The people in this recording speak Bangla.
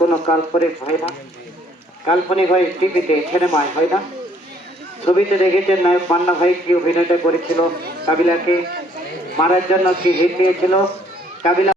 কোনো কাল্পনিক হয় না, কাল্পনিক হয় টিভিতে সিনেমায় হয় না। ছবিতে দেখেছেন নায়ক মান্না ভাই কি অভিনয়টা করেছিল, কাবিলাকে মারার জন্য কি হিট দিয়েছিল। কাবিলা